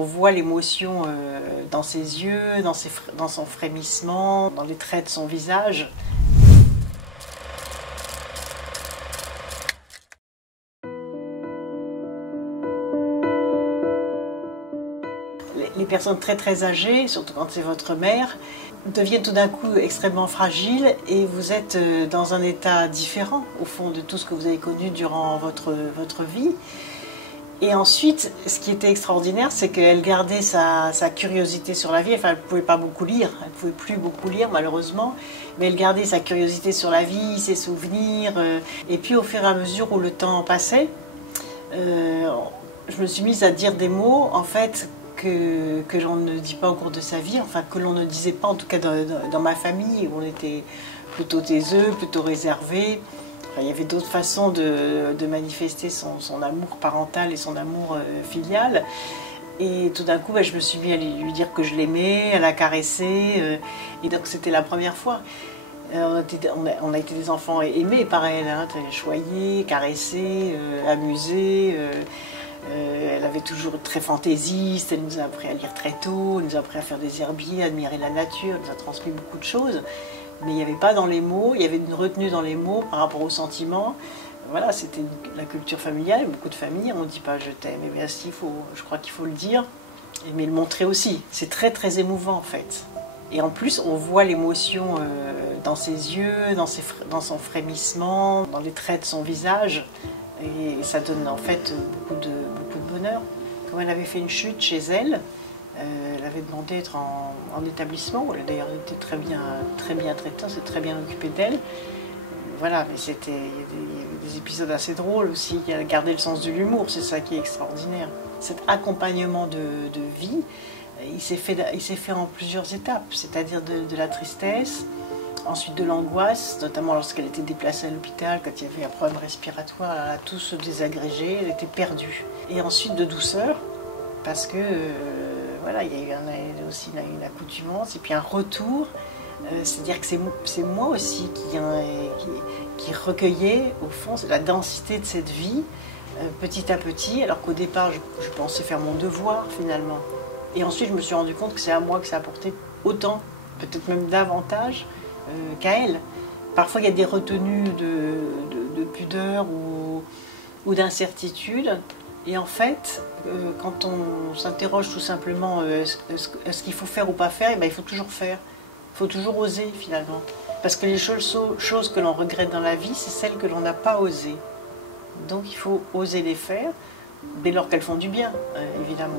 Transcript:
on voit l'émotion dans ses yeux, dans son frémissement, dans les traits de son visage. Les personnes très âgées, surtout quand c'est votre mère, deviennent tout d'un coup extrêmement fragiles et vous êtes dans un état différent au fond de tout ce que vous avez connu durant votre vie. Et ensuite, ce qui était extraordinaire, c'est qu'elle gardait sa curiosité sur la vie. Enfin, elle ne pouvait pas beaucoup lire, elle ne pouvait plus beaucoup lire malheureusement, mais elle gardait sa curiosité sur la vie, ses souvenirs. Et puis au fur et à mesure où le temps passait, je me suis mise à dire des mots en fait que l'on ne dit pas au cours de sa vie, enfin que l'on ne disait pas en tout cas dans ma famille où on était plutôt taiseux, plutôt réservé. Enfin, il y avait d'autres façons de manifester son amour parental et son amour filial. Et tout d'un coup, je me suis mis à lui dire que je l'aimais, à la caresser. Et donc c'était la première fois. On a été des enfants aimés par elle, hein, choyés, caressés, amusés. Elle avait toujours très fantaisiste, elle nous a appris à lire très tôt, elle nous a appris à faire des herbiers, à admirer la nature, elle nous a transmis beaucoup de choses. Mais il n'y avait pas dans les mots, il y avait une retenue dans les mots par rapport aux sentiments. Voilà, c'était la culture familiale, beaucoup de familles, on ne dit pas je t'aime, et bien si, je crois qu'il faut le dire, mais le montrer aussi. C'est très émouvant en fait. Et en plus, on voit l'émotion dans ses yeux, dans son frémissement, dans les traits de son visage. Et ça donne en fait beaucoup de bonheur. Quand elle avait fait une chute chez elle, elle avait demandé d'être en établissement. Elle a d'ailleurs été très bien traitée, on s'est très bien occupé d'elle. Voilà, mais il y avait des épisodes assez drôles aussi. Elle a gardé le sens de l'humour, c'est ça qui est extraordinaire. Cet accompagnement de vie, il s'est fait en plusieurs étapes, c'est-à-dire de la tristesse, ensuite de l'angoisse, notamment lorsqu'elle était déplacée à l'hôpital, quand il y avait un problème respiratoire, elle a tout se désagrégé, elle était perdue. Et ensuite de douceur, parce que voilà, il y a eu aussi une accoutumance et puis un retour, c'est-à-dire que c'est moi aussi qui recueillais au fond la densité de cette vie, petit à petit, alors qu'au départ je pensais faire mon devoir finalement. Et ensuite je me suis rendu compte que c'est à moi que ça apportait autant, peut-être même davantage, qu'à elle. Parfois il y a des retenues de pudeur ou d'incertitude, et en fait, quand on s'interroge tout simplement est-ce qu'il faut faire ou pas faire, il faut toujours faire. Il faut toujours oser finalement. Parce que les choses que l'on regrette dans la vie, c'est celles que l'on n'a pas osées. Donc il faut oser les faire, dès lors qu'elles font du bien, évidemment.